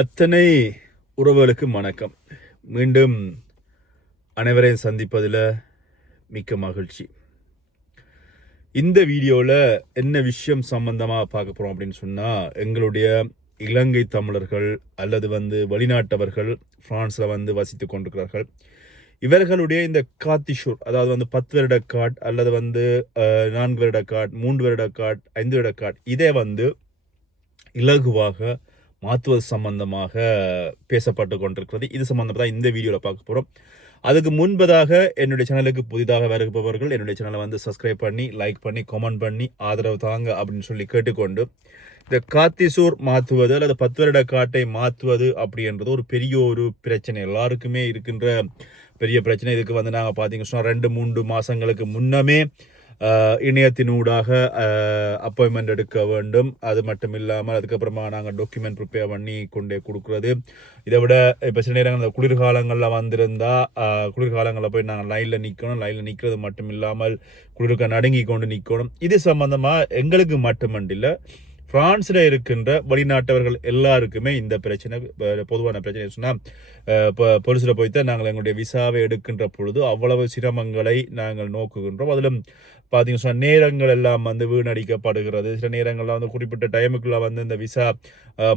அத்தனை உறவுகளுக்கு வணக்கம். மீண்டும் அனைவரையும் சந்திப்பதில் மிக்க மகிழ்ச்சி. இந்த வீடியோவில் என்ன விஷயம் சம்பந்தமாக பார்க்க போகிறோம் அப்படின்னு சொன்னால் எங்களுடைய இலங்கை தமிழர்கள் அல்லது வந்து வெளிநாட்டவர்கள் ஃப்ரான்ஸில் வந்து வசித்து கொண்டிருக்கிறார்கள். இவர்களுடைய இந்த காத்திஷூர் அதாவது வந்து பத்து வருட காட் அல்லது வந்து நான்கு வருட காட் மூன்று வருட காட் ஐந்து வருட காட் இதே வந்து இலகுவாக மாற்றுவது சம்பந்தமாக பேசப்பட்டு கொண்டிருக்கிறது. இது சம்பந்தமாக தான் இந்த வீடியோவில் பார்க்க போகிறோம் அதுக்கு முன்பதாக என்னுடைய சேனலுக்கு புதிதாக வருபவர்கள் என்னுடைய சேனலை வந்து சப்ஸ்கிரைப் பண்ணி லைக் பண்ணி கமெண்ட் பண்ணி ஆதரவு தாங்க அப்படின்னு சொல்லி கேட்டுக்கொண்டு இந்த காத்திசூர் மாற்றுவது அல்லது பத்து வருட காட்டை மாற்றுவது அப்படின்றது ஒரு பெரிய ஒரு பிரச்சனை. எல்லாருக்குமே இருக்கின்ற பெரிய பிரச்சனை. இதுக்கு வந்து நாங்கள் பார்த்தீங்கன்னா சொன்னா ரெண்டு மூன்று மாதங்களுக்கு முன்னமே இணையத்தினூடாக அப்பாயின்மெண்ட் எடுக்க வேண்டும். அது மட்டும் இல்லாமல் அதுக்கப்புறமா நாங்கள் டாக்குமெண்ட் ப்ரிப்பேர் பண்ணி கொண்டே கொடுக்குறது. இதை விட இப்போ சில நேரங்கள் இந்த குளிர்காலங்களில் வந்திருந்தா குளிர்காலங்களில் போய் நாங்கள் லைனில் நிற்கணும் லைனில் நிற்கிறது மட்டும் இல்லாமல் குளிர்க்க நடுங்கி கொண்டு நிற்கணும் இது சம்மந்தமாக எங்களுக்கு மட்டுமண்டில்லை. பிரான்ஸில் இருக்கின்ற வெளிநாட்டவர்கள் எல்லாருக்குமே இந்த பிரச்சனை பொதுவான பிரச்சனை சொன்னால் இப்போ பொலிசில் போய் தான் நாங்கள் எங்களுடைய விசாவை எடுக்கின்ற பொழுது அவ்வளவு சிரமங்களை நாங்கள் நோக்குகின்றோம். அதிலும் பார்த்தீங்க சொன்னால் நேரங்கள் எல்லாம் வந்து வீணடிக்கப்படுகிறது. சில நேரங்களில் வந்து குறிப்பிட்ட டைமுக்குள்ளே வந்து இந்த விசா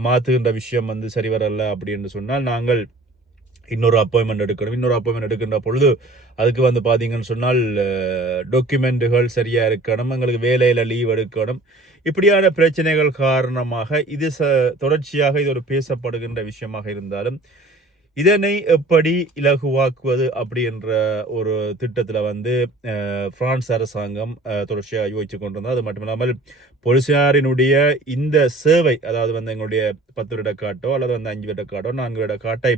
மாற்றுகின்ற விஷயம் வந்து சரி வரல அப்படின்னு சொன்னால் நாங்கள் இன்னொரு அப்பாயின்மெண்ட் எடுக்கணும். இன்னொரு அப்பாயின்மெண்ட் எடுக்கின்ற பொழுது அதுக்கு வந்து பார்த்தீங்கன்னு சொன்னால் டாக்குமெண்ட்டுகள் சரியாக இருக்கணும். எங்களுக்கு வேலையில் லீவ் எடுக்கணும். இப்படியான பிரச்சனைகள் காரணமாக இது ச தொடர்ச்சியாக இது ஒரு பேசப்படுகின்ற விஷயமாக இருந்தாலும் இதனை எப்படி இலகுவாக்குவது அப்படின்ற ஒரு திட்டத்தில் வந்து பிரான்ஸ் அரசாங்கம் தொடர்ச்சியாக யோசிச்சு கொண்டிருந்தது. அது மட்டும் இல்லாமல் போலீசாரினுடைய இந்த சேவை அதாவது வந்து எங்களுடைய பத்து வருட காட்டோ அல்லது வந்து அஞ்சு வருட காட்டோ நான்கு வருட காட்டை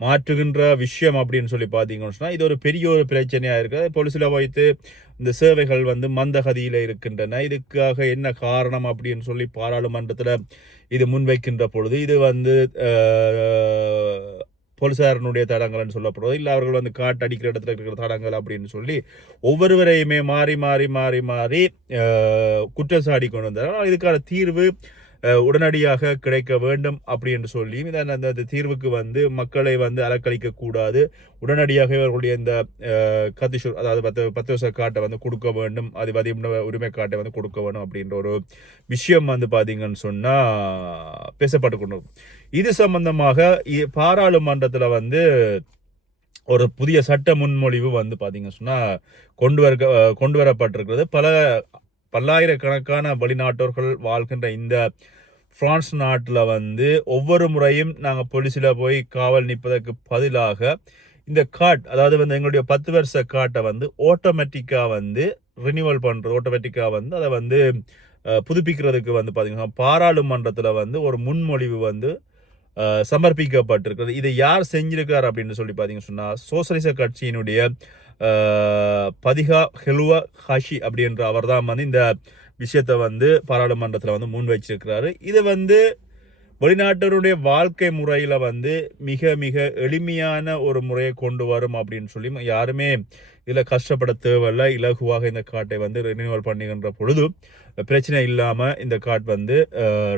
மாற்றுகின்ற விஷயம் அப்படின்னு சொல்லி பார்த்தீங்கன்னு சொன்னால் இது ஒரு பெரிய ஒரு பிரச்சனையாக இருக்குது. பொலிசில் வைத்து இந்த சேவைகள் வந்து மந்தகதியில் இருக்கின்றன. இதுக்காக என்ன காரணம் அப்படின்னு சொல்லி பாராளுமன்றத்தில் இது முன்வைக்கின்ற பொழுது இது வந்து போலீசாரனுடைய தடங்கள்னு சொல்லப்படுறது இல்லை அவர்கள் வந்து காட்டு அடிக்கிற இடத்துல இருக்கிற தடங்கள் அப்படின்னு சொல்லி ஒவ்வொருவரையுமே மாறி மாறி மாறி மாறி குற்றம் சாடி கொண்டு வந்தார். இதுக்கான தீர்வு உடனடியாக கிடைக்க வேண்டும் அப்படி என்று சொல்லி இந்த அந்த அந்த தீர்வுக்கு வந்து மக்களை வந்து அலக்களிக்க கூடாது. உடனடியாக இவர்களுடைய இந்த கத்திஷூர் அதாவது பத்து பத்து வருஷ காட்டை வந்து கொடுக்க வேண்டும். அது பதிய உரிமை காட்டை வந்து கொடுக்க வேண்டும் அப்படின்ற ஒரு விஷயம் வந்து பார்த்தீங்கன்னு சொன்னால் பேசப்பட்டு கொண்டு இது சம்பந்தமாக இ- வந்து ஒரு புதிய சட்ட முன்மொழிவு வந்து பார்த்தீங்கன்னு சொன்னால் கொண்டு வர கொண்டு வரப்பட்டிருக்கிறது. பல பல்லாயிரக்கணக்கான வெளிநாட்டோர்கள் வாழ்கின்ற இந்த பிரான்ஸ் நாட்டில் வந்து ஒவ்வொரு முறையும் நாங்கள் போலீஸில் போய் காவல் நிற்பதற்கு பதிலாக இந்த கார்ட் அதாவது வந்து எங்களுடைய பத்து வருஷ கார்ட்டை வந்து ஆட்டோமேட்டிக்காக வந்து ரினியூவல் பண்ணுறது ஆட்டோமேட்டிக்காக வந்து அதை வந்து புதுப்பிக்கிறதுக்கு வந்து பார்த்தீங்கன்னா பாராளுமன்றத்தில் வந்து ஒரு முன்மொழிவு வந்து சமர்ப்பிக்கப்பட்டிருக்கிறது. இதை யார் செஞ்சிருக்கார் அப்படின்னு சொல்லி பார்த்தீங்கன்னு சொன்னால் சோசலிச கட்சியினுடைய பதிகா ஹெலுவா ஹாஷி அப்படின்ற அவர் தான் வந்து இந்த விஷயத்தை வந்து பாராளுமன்றத்தில் வந்து முன் வச்சிருக்கிறாரு. இது வந்து வெளிநாட்டினுடைய வாழ்க்கை முறையில் வந்து மிக மிக எளிமையான ஒரு முறையை கொண்டு வரும் அப்படின்னு சொல்லி யாருமே இதில் கஷ்டப்பட தேவையில்ல. இலகுவாக இந்த காட்டை வந்து ரினியூவல் பண்ணுகின்ற பொழுது பிரச்சனை இல்லாமல் இந்த கார்டு வந்து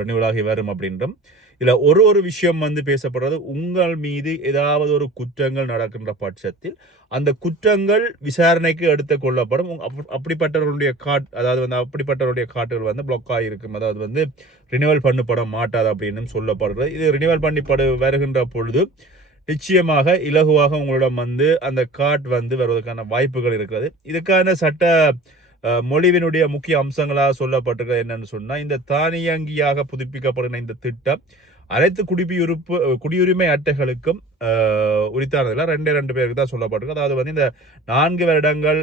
ரினியூவல் ஆகி வரும் அப்படின்றும். இதில் ஒரு ஒரு விஷயம் வந்து பேசப்படுறது உங்கள் மீது ஏதாவது ஒரு குற்றங்கள் நடக்கின்ற பட்சத்தில் அந்த குற்றங்கள் விசாரணைக்கு எடுத்து கொள்ளப்படும். அப்படிப்பட்டவர்களுடைய காட் அதாவது வந்து அப்படிப்பட்டவருடைய காட்டுகள் வந்து பிளாக் ஆகியிருக்கும் அதாவது வந்து ரினிவல் பண்ணப்பட மாட்டாது அப்படின்னு சொல்லப்படுறது இது ரினிவல் பண்ணிப்படு வருகின்ற பொழுது நிச்சயமாக இலகுவாக உங்களிடம் வந்து அந்த காட் வந்து வருவதற்கான வாய்ப்புகள் இருக்கிறது. இதுக்கான சட்ட மொழிவினுடைய முக்கிய அம்சங்களாக சொல்லப்பட்டிருக்கிறது என்னன்னு சொன்னால் இந்த தானியங்கியாக புதுப்பிக்கப்படுகிற இந்த திட்டம் அனைத்து குடியுறுப்பு குடியுரிமை அட்டைகளுக்கும் உரித்தானதில் ரெண்டே ரெண்டு பேருக்கு தான் சொல்லப்பட்டிருக்கு. அதாவது வந்து இந்த நான்கு வருடங்கள்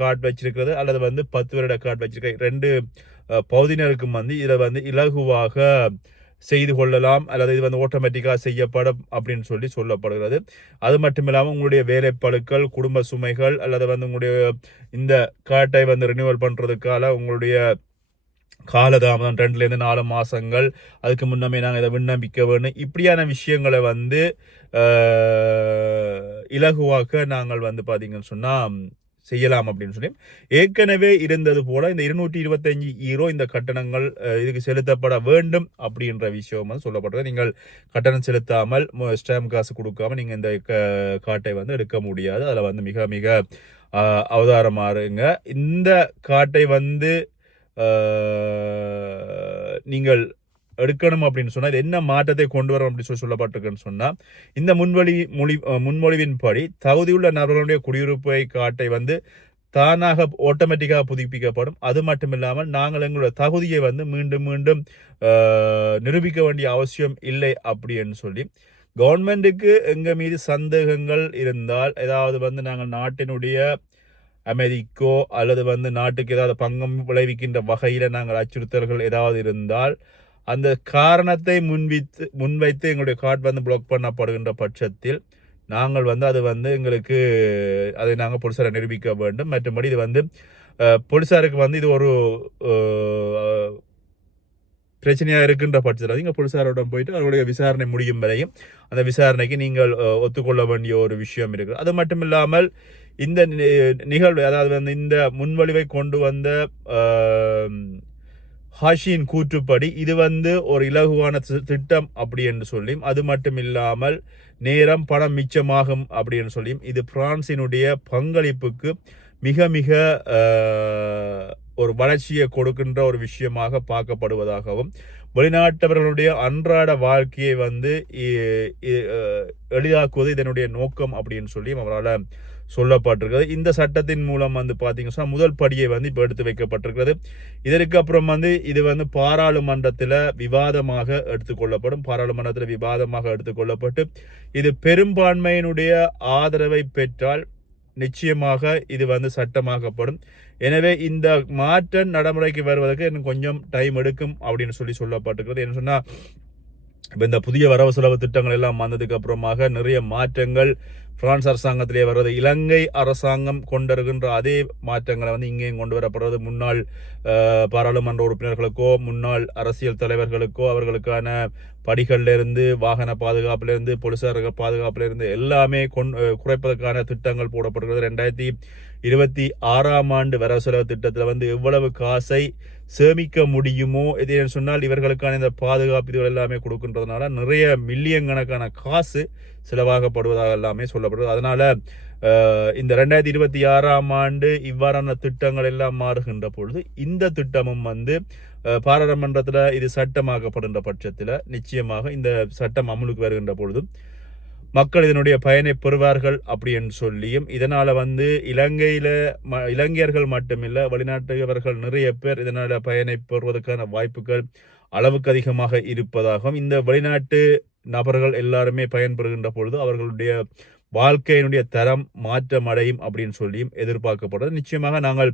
கார்டு வச்சிருக்கிறது அல்லது வந்து பத்து வருட கார்டு வச்சிருக்க ரெண்டு பகுதியினருக்கும் வந்து இதை வந்து இலகுவாக செய்து கொள்ளலாம் அல்லது இது வந்து ஆட்டோமேட்டிக்காக செய்யப்படும் அப்படின்னு சொல்லி சொல்லப்படுகிறது. அது மட்டும் இல்லாமல் உங்களுடைய வேலைப்பழுக்கள் குடும்ப சுமைகள் அல்லது வந்து உங்களுடைய இந்த கார்டை வந்து ரினியூவல் பண்ணுறதுக்காக உங்களுடைய காலதாமதம் ரெண்டுலேருந்து நாலு மாதங்கள் அதுக்கு முன்னமே நாங்கள் இதை விண்ணப்பிக்க வேணும் இப்படியான விஷயங்களை வந்து இலகுவாக்க நாங்கள் வந்து பார்த்திங்கன்னு சொன்னால் செய்யலாம் அப்படின்னு சொல்லி. ஏற்கனவே இருந்தது போல இந்த இருநூற்றி இருபத்தஞ்சு ஈரோ இந்த கட்டணங்கள் இதுக்கு செலுத்தப்பட வேண்டும் அப்படின்ற விஷயம் வந்து சொல்லப்படுறது நீங்கள் கட்டணம் செலுத்தாமல் ஸ்டாம்ப் காசு கொடுக்காம நீங்கள் இந்த க- காட்டை வந்து எடுக்க முடியாது. அதில் வந்து மிக மிக அவதாரமாக இருங்க. இந்த காட்டை வந்து நீங்கள் எடுக்கணும் அப்படின்னு சொன்னால் இது என்ன மாற்றத்தை கொண்டு வரும் அப்படின்னு சொல்லி சொல்லப்பட்டிருக்குன்னு சொன்னால் இந்த முன்வழி மொழி முன்மொழிவின்படி தகுதியுள்ள நபர்களுடைய குடியிருப்பை காட்டை வந்து தானாக ஆட்டோமேட்டிக்காக புதுப்பிக்கப்படும். அது மட்டும் இல்லாமல் நாங்கள் எங்களோட தகுதியை வந்து மீண்டும் மீண்டும் நிரூபிக்க வேண்டிய அவசியம் இல்லை அப்படின்னு சொல்லி கவர்மெண்ட்டுக்கு எங்கள் மீது சந்தேகங்கள் இருந்தால் ஏதாவது வந்து நாங்கள் நாட்டினுடைய அமெரிக்கோ அல்லது வந்து நாட்டுக்கு ஏதாவது பங்கம் விளைவிக்கின்ற வகையில் நாங்கள் அச்சுறுத்தல்கள் ஏதாவது இருந்தால் அந்த காரணத்தை முன்வைத்து முன்வைத்து எங்களுடைய கார்டு வந்து பிளாக் பண்ணப்படுகின்ற பட்சத்தில் நாங்கள் வந்து அது வந்து எங்களுக்கு அதை நாங்கள் போலீசாரை நிரூபிக்க வேண்டும். மற்றபடி இது வந்து அஹ், வந்து இது ஒரு பிரச்சனையாக இருக்கின்ற பட்சத்தில் நீங்கள் போலீசாரோட போயிட்டு அவருடைய விசாரணை முடியும் வரையும் அந்த விசாரணைக்கு நீங்கள் ஒத்துக்கொள்ள வேண்டிய ஒரு விஷயம் இருக்குது. அது மட்டும் இல்லாமல் இந்த நிகழ்வு அதாவது வந்து இந்த முன்வழிவை கொண்டு வந்த ஹாஷியின் கூற்றுப்படி இது வந்து ஒரு இலகுவான திட்டம் அப்படி என்று சொல்லியும் அது மட்டும் இல்லாமல் நேரம் பணம் மிச்சமாகும் அப்படின்னு சொல்லியும் இது பிரான்சினுடைய பங்களிப்புக்கு மிக மிக ஒரு வளர்ச்சியை கொடுக்கின்ற ஒரு விஷயமாக பார்க்கப்படுவதாகவும் வெளிநாட்டவர்களுடைய அன்றாட வாழ்க்கையை வந்து எளிதாக்குவது இதனுடைய நோக்கம் அப்படின்னு சொல்லி அவரால் சொல்லப்பட்டிருக்கிறது. இந்த சட்டத்தின் மூலம் வந்து பார்த்தீங்கன்னா முதல் படியை வந்து இப்போ எடுத்து வைக்கப்பட்டிருக்கிறது. இதற்கு அப்புறம் வந்து இது வந்து பாராளுமன்றத்தில் விவாதமாக எடுத்துக்கொள்ளப்படும் பாராளுமன்றத்தில் விவாதமாக எடுத்துக்கொள்ளப்பட்டு இது பெரும்பான்மையினுடைய ஆதரவை பெற்றால் நிச்சயமாக இது வந்து சட்டமாக்கப்படும். எனவே இந்த மாற்றம் நடைமுறைக்கு வருவதற்கு இன்னும் கொஞ்சம் டைம் எடுக்கும் அப்படின்னு சொல்லி சொல்லப்பட்டிருக்கிறது. என்ன சொன்னால் இப்போ இந்த புதிய வரவு செலவு திட்டங்கள் எல்லாம் வந்ததுக்கு அப்புறமாக நிறைய மாற்றங்கள் பிரான்ஸ் அரசாங்கத்திலே வர்றது இலங்கை அரசாங்கம் கொண்டிருக்கின்ற அதே மாற்றங்களை வந்து இங்கேயும் கொண்டு வரப்படுறது. முன்னாள் பாராளுமன்ற உறுப்பினர்களுக்கோ முன்னாள் அரசியல் தலைவர்களுக்கோ அவர்களுக்கான படிகள்லேருந்து வாகன பாதுகாப்புலேருந்து இருந்து பாதுகாப்புலேருந்து எல்லாமே கொண் குறைப்பதற்கான திட்டங்கள் போடப்படுகிறது. ரெண்டாயிரத்தி இருபத்தி ஆறாம் ஆண்டு வரவு செலவு திட்டத்தில் வந்து எவ்வளவு காசை சேமிக்க முடியுமோ இது என்று சொன்னால் இவர்களுக்கான இந்த பாதுகாப்பு இதுகள் எல்லாமே கொடுக்கின்றதுனால நிறைய மில்லியன் கணக்கான காசு செலவாகப்படுவதாக எல்லாமே சொல்லப்படுது அதனால் இந்த ரெண்டாயிரத்தி இருபத்தி ஆறாம் ஆண்டு இவ்வாறான திட்டங்கள் எல்லாம் மாறுகின்ற பொழுது இந்த திட்டமும் வந்து பாராளுமன்றத்தில் இது சட்டமாக்கப்படுகின்ற பட்சத்தில் நிச்சயமாக இந்த சட்டம் அமலுக்கு வருகின்ற பொழுதும் மக்கள் இதனுடைய பயனை பெறுவார்கள் அப்படின்னு சொல்லியும் இதனால் வந்து இலங்கையில் ம இலங்கையர்கள் மட்டுமில்லை வெளிநாட்டவர்கள் நிறைய பேர் இதனால் பயனை பெறுவதற்கான வாய்ப்புகள் அளவுக்கு அதிகமாக இருப்பதாகவும் இந்த வெளிநாட்டு நபர்கள் எல்லாருமே பயன்பெறுகின்ற பொழுது அவர்களுடைய வாழ்க்கையினுடைய தரம் மாற்றம் அடையும் அப்படின்னு சொல்லியும் எதிர்பார்க்கப்படுறது. நிச்சயமாக நாங்கள்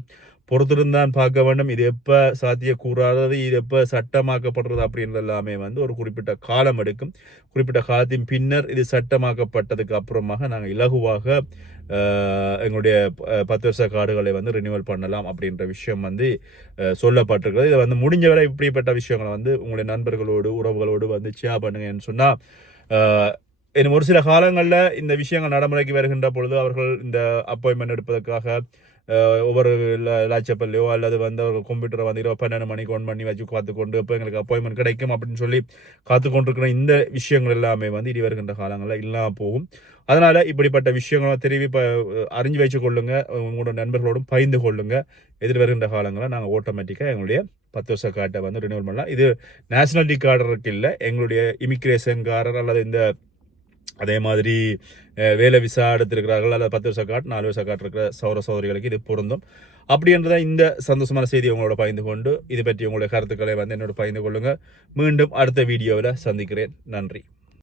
பொறுத்திருந்தான் பார்க்க வேண்டும். இது எப்போ சாத்தியக்கூறாதது இது எப்போ சட்டமாக்கப்படுறது அப்படின்றது எல்லாமே வந்து ஒரு குறிப்பிட்ட காலம் எடுக்கும். குறிப்பிட்ட காலத்தின் பின்னர் இது சட்டமாக்கப்பட்டதுக்கு அப்புறமாக நாங்கள் இலகுவாக எங்களுடைய பத்து வருஷ கார்டுகளை வந்து ரினியூவல் பண்ணலாம் அப்படின்ற விஷயம் வந்து சொல்லப்பட்டிருக்கிறது. இதை வந்து முடிஞ்ச வரை இப்படிப்பட்ட விஷயங்களை வந்து உங்களுடைய நண்பர்களோடு உறவுகளோடு வந்து ஷேர் பண்ணுங்கன்னு சொன்னால் இன்னும் ஒரு சில காலங்களில் இந்த விஷயங்கள் நடைமுறைக்கு வருகின்ற பொழுது அவர்கள் இந்த அப்பாயின்மெண்ட் எடுப்பதற்காக ஒவ்வொரு லாச்சப்பல்லையோ அல்லது வந்து ஒரு கம்ப்யூட்டரை வந்து இருபது பன்னெண்டு மணிக்கு ஒன் பண்ணி வச்சு காத்துக்கொண்டு இப்போ எங்களுக்கு அப்பாயின்மெண்ட் கிடைக்கும் அப்படின்னு சொல்லி காத்துக்கொண்டிருக்கிற இந்த விஷயங்கள் எல்லாமே வந்து இனி வருகின்ற காலங்களில் இல்லாமல் போகும். அதனால் இப்படிப்பட்ட விஷயங்களை தெரிவி இப்போ அறிஞ்சு வச்சு கொள்ளுங்க. உங்களோட நண்பர்களோடும் பகிர்ந்து கொள்ளுங்க. எதிர் வருகின்ற காலங்களில் நாங்கள் ஆட்டோமேட்டிக்காக எங்களுடைய பத்து வருஷ கார்டை வந்து ரினியூவல் பண்ணலாம். இது நேஷனாலிட்டி கார்டருக்கு இல்லை எங்களுடைய இமிக்ரேஷன்காரர் அல்லது இந்த அதே மாதிரி வேலை விசா எடுத்திருக்கிறார்கள். அல்லது பத்து வருஷம் காட்டு நாலு வருஷம் கார்டு இருக்கிற சௌர சௌதரிகளுக்கு இது பொருந்தும். அப்படின்றத இந்த சந்தோஷமான செய்தி உங்களோட பகிர்ந்து கொண்டு இது பற்றி உங்களுடைய கருத்துக்களை வந்து என்னோட பகிர்ந்து கொள்ளுங்கள் மீண்டும் அடுத்த வீடியோவில் சந்திக்கிறேன். நன்றி.